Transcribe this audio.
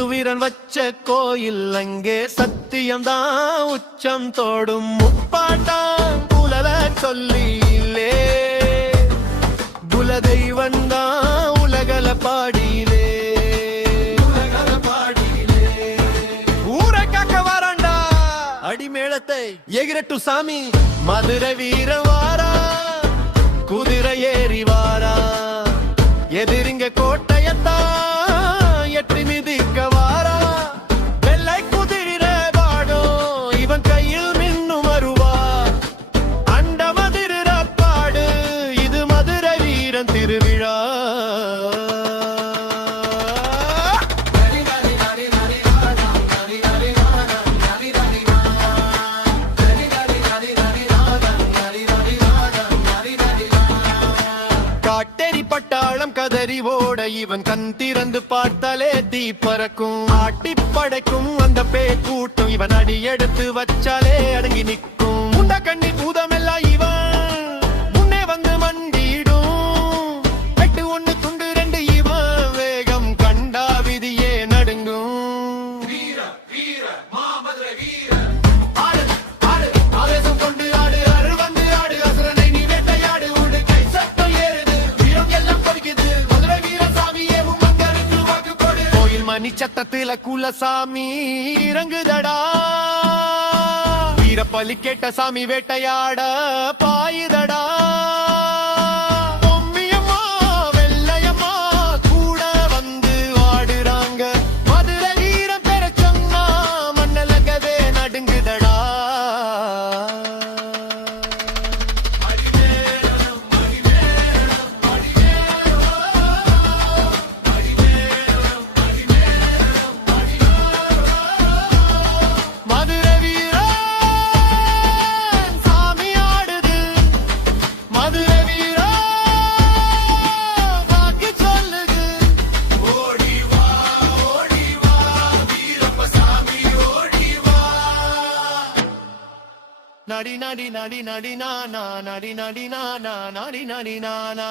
முத்துவீரன் வச்ச கோயில் அங்கே சத்தியம்தான் உச்சம் தோடும் முப்பாட்டாம் புலல சொல்லிலே குலதெய்வந்தான் உலகல பாடியிலே ஊரை காக்க வாராண்டா அடிமேளத்தை எகிரட்டு சாமி மதுரை வீர வாரா குதிரை ஏறி வாரா எதிரிங்க கோட்டையத்தான் எட்டி மிதிக்க வாரா வெள்ளை குதிரை பாடும் இவன் கையில் மின்னும் வருவா அண்ட மதுர பாடு இது மதுரை வீரன் திருவிழா காட்டேரி பட்டாளம் கதறி ஓட இவன் கண் திறந்து பார்த்தாலே தீ பறக்கும் ஆட்டி படைக்கும் அந்த பேய் கூட்டம் இவன் அடி எடுத்து வச்சாலே அடங்கி நிற்கும் முண்ட கண்ணி பூதமெல்லாம் இவன் முன்னே வந்து மண்டிடும் எட்டு ஒண்ணு துண்டு ரெண்டு இவன் வேகம் கண்டா விதியே நடுங்கும் வீர வீர மாமதுரை வீர ஆடு ஆடு ஆவேசம் கொண்டு ஆடு அருள் வந்து ஆடு அசுரனை நீ வேட்டையாடு உடு கை சட்டம் ஏறுது வீரம் எல்லாம் பொறுக்குது மதுரை வீர சாமியே உமங்கருக்கு வாக்கு கொடு கோயில் மணி சத்தத்துல குலசாமி இறங்குதடா வீர பலி கேட்ட சாமி வேட்டையாட பாயுதடா பொம்மியம்மா வெள்ளையம்மா கூட வந்து ஆடுறாங்க மதுரை வீரம் பெற சொன்னா மண்ணலகவே நடுங்குதடா மதுரை வீரன் சாமி ஆடுது மதுரை வீரன் வாக்கு சொல்லுது ஓடி வா வீரப்ப சாமி ஓடி வா நடி நடி நடி நடி நானா நடி நடி நானா நடி நடி நானா